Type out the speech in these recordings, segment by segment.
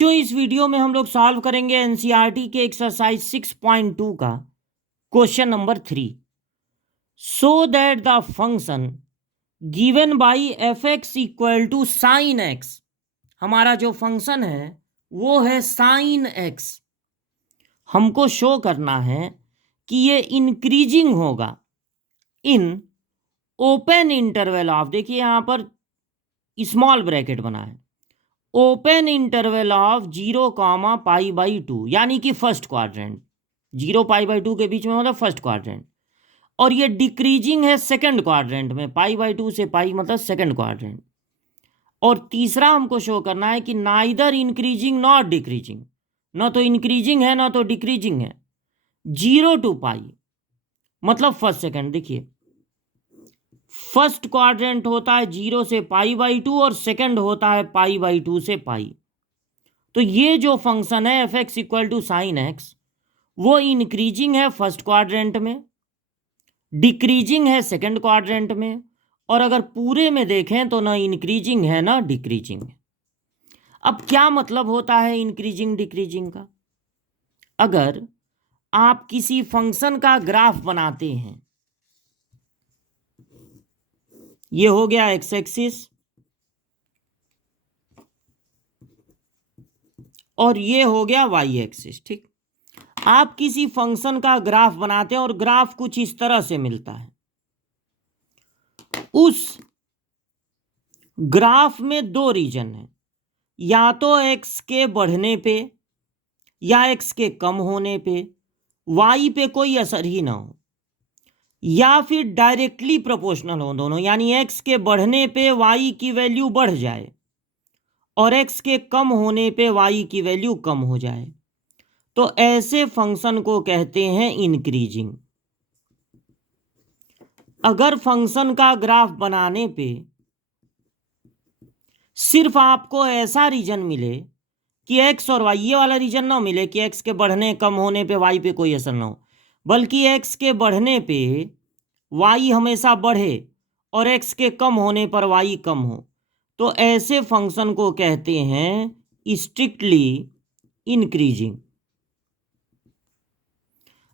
जो इस वीडियो में हम लोग सॉल्व करेंगे एनसीईआरटी के एक्सरसाइज 6.2 का question number 3। So that the function given by f x equal to sine x, हमारा जो फंक्शन है वो है साइन एक्स। हमको शो करना है कि ये इंक्रीजिंग होगा इन ओपन इंटरवल ऑफ, देखिए यहां पर स्मॉल ब्रैकेट बना है, ओपन इंटरवल ऑफ 0, π/2, यानी कि फर्स्ट क्वाड्रेंट। 0 π/2 के बीच में मतलब फर्स्ट क्वाड्रेंट। और ये डिक्रीजिंग है सेकंड क्वाड्रेंट में, π/2 से पाई मतलब सेकंड क्वाड्रेंट। और तीसरा हमको शो करना है कि नाइदर इंक्रीजिंग नॉट डिक्रीजिंग, ना तो इंक्रीजिंग है ना तो डिक्रीजिंग है। 0 to π मतलब फर्स्ट सेकंड। देखिए फर्स्ट क्वाड्रेंट होता है 0 से π/2 और सेकंड होता है π/2 से पाई। तो ये जो फंक्शन है f x equal to sine x, वो इंक्रीजिंग है फर्स्ट क्वाड्रेंट में, डिक्रीजिंग है सेकंड क्वाड्रेंट में, और अगर पूरे में देखें तो ना इंक्रीजिंग है ना डिक्रीजिंग है। अब क्या मतलब होता है इंक्रीजिंग डिक्रीजिंग का? अगर आप किसी फंक्शन का ग्राफ बनाते हैं, ये हो गया एक्स एक्सिस और ये हो गया वाई एक्सिस, ठीक। आप किसी फंक्शन का ग्राफ बनाते हैं और ग्राफ कुछ इस तरह से मिलता है। उस ग्राफ में दो रीजन है, या तो एक्स के बढ़ने पे या एक्स के कम होने पे वाई पे कोई असर ही ना हो, या फिर डायरेक्टली प्रोपोर्शनल हो दोनों, यानी एक्स के बढ़ने पे वाई की वैल्यू बढ़ जाए और एक्स के कम होने पे वाई की वैल्यू कम हो जाए। तो ऐसे फंक्शन को कहते हैं इंक्रीजिंग। अगर फंक्शन का ग्राफ बनाने पे सिर्फ आपको ऐसा रीजन मिले कि एक्स और वाई, ये वाला रीजन ना मिले कि एक्स के बढ़ने कम होने पे वाई पे कोई असर ना हो, बल्कि एक्स के बढ़ने पे वाई हमेशा बढ़े और एक्स के कम होने पर वाई कम हो, तो ऐसे फंक्शन को कहते हैं स्ट्रिक्टली इंक्रीजिंग।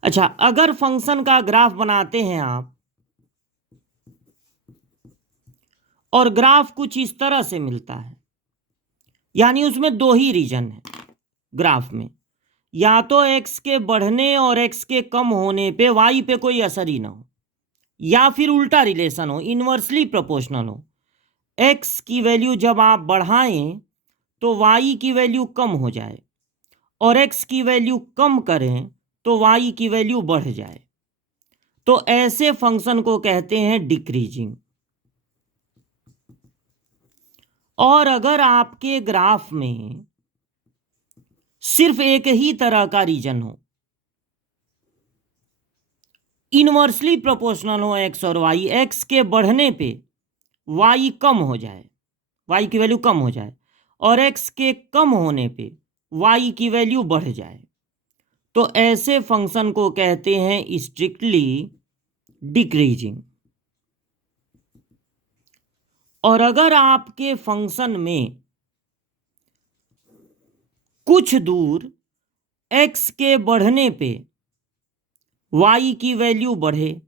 अच्छा, अगर फंक्शन का ग्राफ बनाते हैं आप और ग्राफ कुछ इस तरह से मिलता है, यानी उसमें दो ही रीजन है ग्राफ में, या तो एक्स के बढ़ने और एक्स के कम होने पे वाई पे कोई असर ही ना हो, या फिर उल्टा रिलेशन हो, इन्वर्सली प्रोपोर्शनल हो। एक्स की वैल्यू जब आप बढ़ाएं तो वाई की वैल्यू कम हो जाए, और एक्स की वैल्यू कम करें तो वाई की वैल्यू बढ़ जाए, तो ऐसे फंक्शन को कहते हैं डिक्रीजिंग। और अगर आपके ग्राफ में सिर्फ एक ही तरह का रीजन हो, इनवर्सली प्रोपोर्शनल हो एक्स और वाई, एक्स के बढ़ने पे वाई कम हो जाए, वाई की वैल्यू कम हो जाए, और एक्स के कम होने पे वाई की वैल्यू बढ़ जाए, तो ऐसे फंक्शन को कहते हैं स्ट्रिक्टली डिक्रीजिंग। और अगर आपके फंक्शन में कुछ दूर एक्स के बढ़ने पे वाई की वैल्यू बढ़े,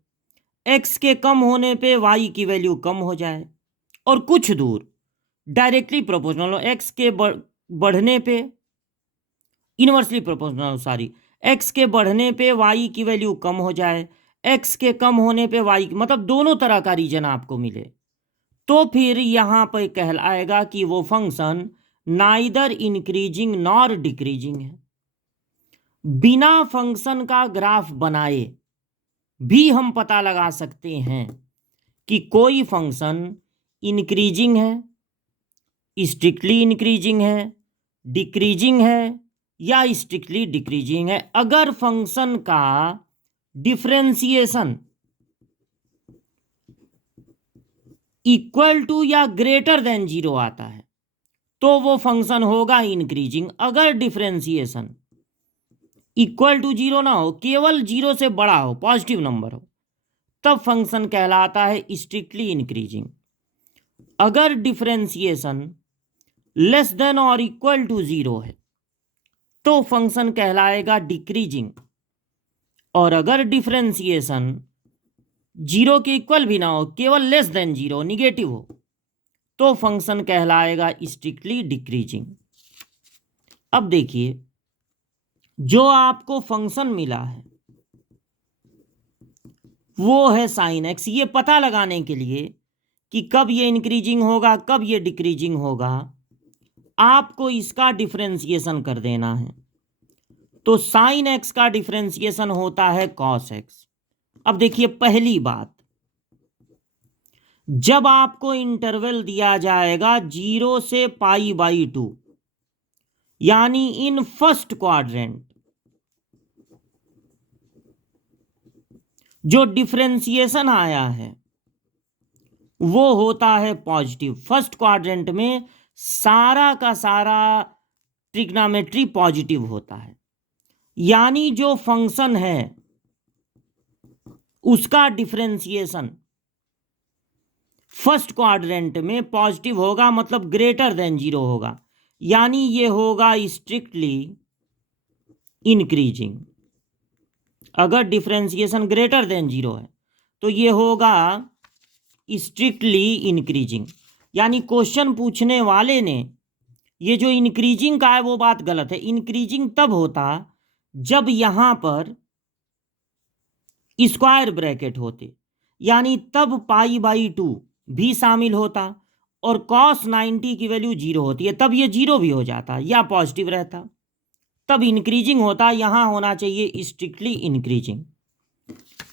एक्स के कम होने पे वाई की वैल्यू कम हो जाए, और कुछ दूर डायरेक्टली प्रोपोर्शनल हो, एक्स के बढ़ने पे इनवर्सली प्रोपोर्शनल, सॉरी, एक्स के बढ़ने पे वाई की वैल्यू कम हो जाए, एक्स के कम होने पे वाई, मतलब दोनों तरह का रीजन आपको मिले, तो फिर यहां पर कहलाएगा कि वो function neither increasing nor decreasing है। बिना फंक्शन का ग्राफ बनाए भी हम पता लगा सकते हैं कि कोई फंक्शन इंक्रीजिंग है, स्ट्रिक्टली इंक्रीजिंग है, डिक्रीजिंग है, या स्ट्रिक्टली डिक्रीजिंग है, अगर फंक्शन का डिफरेंशिएशन इक्वल टू या ग्रेटर देन 0 आता है तो वो फंक्शन होगा इंक्रीजिंग। अगर डिफरेंशिएशन इक्वल टू 0 ना हो, केवल 0 से बड़ा हो, पॉजिटिव नंबर हो, तब फंक्शन कहलाता है स्ट्रिक्टली इंक्रीजिंग। अगर डिफरेंशिएशन लेस देन और इक्वल टू 0 है तो फंक्शन कहलाएगा डिक्रीजिंग। और अगर डिफरेंशिएशन 0 के इक्वल भी ना हो, केवल लेस देन 0 निगेटिव हो, तो फंक्शन कहलाएगा स्ट्रिक्टली डिक्रीजिंग। अब देखिए, जो आपको फंक्शन मिला है वो है साइन एक्स। ये पता लगाने के लिए कि कब ये इंक्रीजिंग होगा कब ये डिक्रीजिंग होगा, आपको इसका डिफरेंशिएशन कर देना है। तो साइन एक्स का डिफरेंशिएशन होता है कॉस एक्स। अब देखिए, पहली बात, जब आपको इंटरवल दिया जाएगा 0 से π/2, यानी इन फर्स्ट क्वाड्रेंट, जो डिफरेंशिएशन आया है वो होता है पॉजिटिव। फर्स्ट क्वाड्रेंट में सारा का सारा ट्रिग्नोमेट्री पॉजिटिव होता है, यानी जो फंक्शन है उसका डिफरेंशिएशन फर्स्ट क्वाड्रेंट में पॉजिटिव होगा, मतलब ग्रेटर देन 0 होगा, यानी ये होगा स्ट्रिक्टली इंक्रीजिंग। अगर डिफरेंशिएशन ग्रेटर देन 0 है तो ये होगा स्ट्रिक्टली इंक्रीजिंग। यानी क्वेश्चन पूछने वाले ने ये जो इंक्रीजिंग का है वो बात गलत है। इंक्रीजिंग तब होता जब यहां पर स्क्वायर ब्रैकेट होते, यानी तब π/2 भी शामिल होता और cos 90 की वैल्यू 0 होती है, तब ये 0 भी हो जाता या पॉजिटिव रहता, तब इंक्रीजिंग होता। यहां होना चाहिए स्ट्रिक्टली इंक्रीजिंग।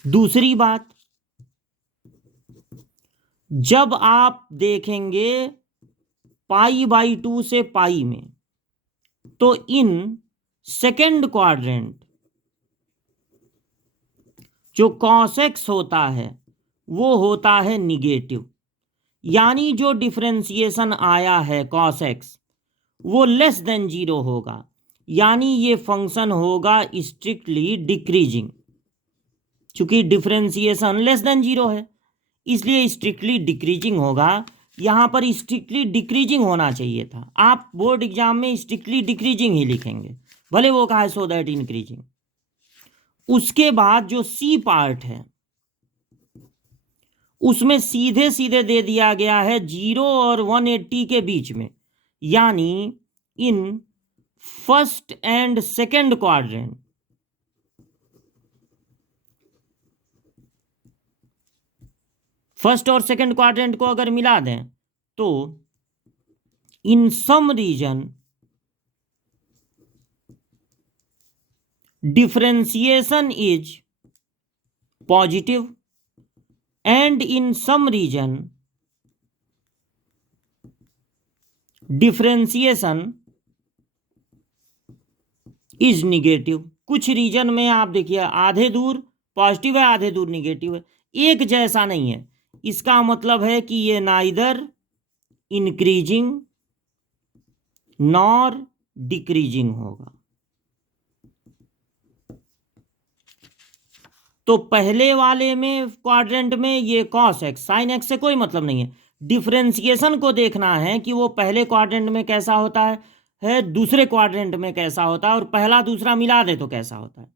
दूसरी बात, जब आप देखेंगे π/2 से पाई में, तो इन सेकेंड क्वाड्रेंट जो cos x होता है वो होता है निगेटिव, यानी जो डिफरेंशिएशन आया है cos x वो लेस देन 0 होगा, यानी ये फंक्शन होगा स्ट्रिक्टली डिक्रीजिंग। चूंकि डिफरेंशिएशन लेस देन 0 है इसलिए स्ट्रिक्टली डिक्रीजिंग होगा। यहां पर स्ट्रिक्टली डिक्रीजिंग होना चाहिए था, आप बोर्ड एग्जाम में स्ट्रिक्टली डिक्रीजिंग ही लिखेंगे, भले वो कहा है सो दैट इंक्रीजिंग। उसके बाद जो सी पार्ट है उसमें सीधे सीधे दे दिया गया है 0 और 180 के बीच में, यानी in first and second quadrant, first और सेकेंड क्वाड्रेंट को अगर मिला दें तो in some region differentiation is positive and in some region differentiation is negative. कुछ रीजन में आप देखिए आधे दूर पॉजिटिव है आधे दूर निगेटिव है, एक जैसा नहीं है। इसका मतलब है कि ये नाइदर इंक्रीजिंग नॉर डिक्रीजिंग होगा। तो पहले वाले में क्वाड्रेंट में ये cos x sin x से कोई मतलब नहीं है। डिफरेंशिएशन को देखना है कि वो पहले क्वाड्रेंट में कैसा होता है दूसरे क्वाड्रेंट में कैसा होता है, और पहला दूसरा मिला दे तो कैसा होता है।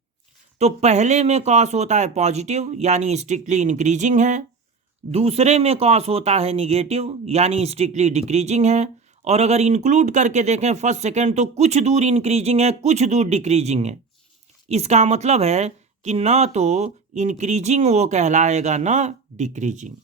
तो पहले में cos होता है पॉजिटिव यानी स्ट्रिक्टली इंक्रीजिंग है, दूसरे में cos होता है निगेटिव यानी स्ट्रिक्टली डिक्रीजिंग है, और अगर इंक्लूड करके देखें फर्स्ट सेकेंड तो कुछ दूर इंक्रीजिंग है कुछ दूर डिक्रीजिंग है। इसका मतलब है कि ना तो इंक्रीजिंग वो कहलाएगा ना डिक्रीजिंग।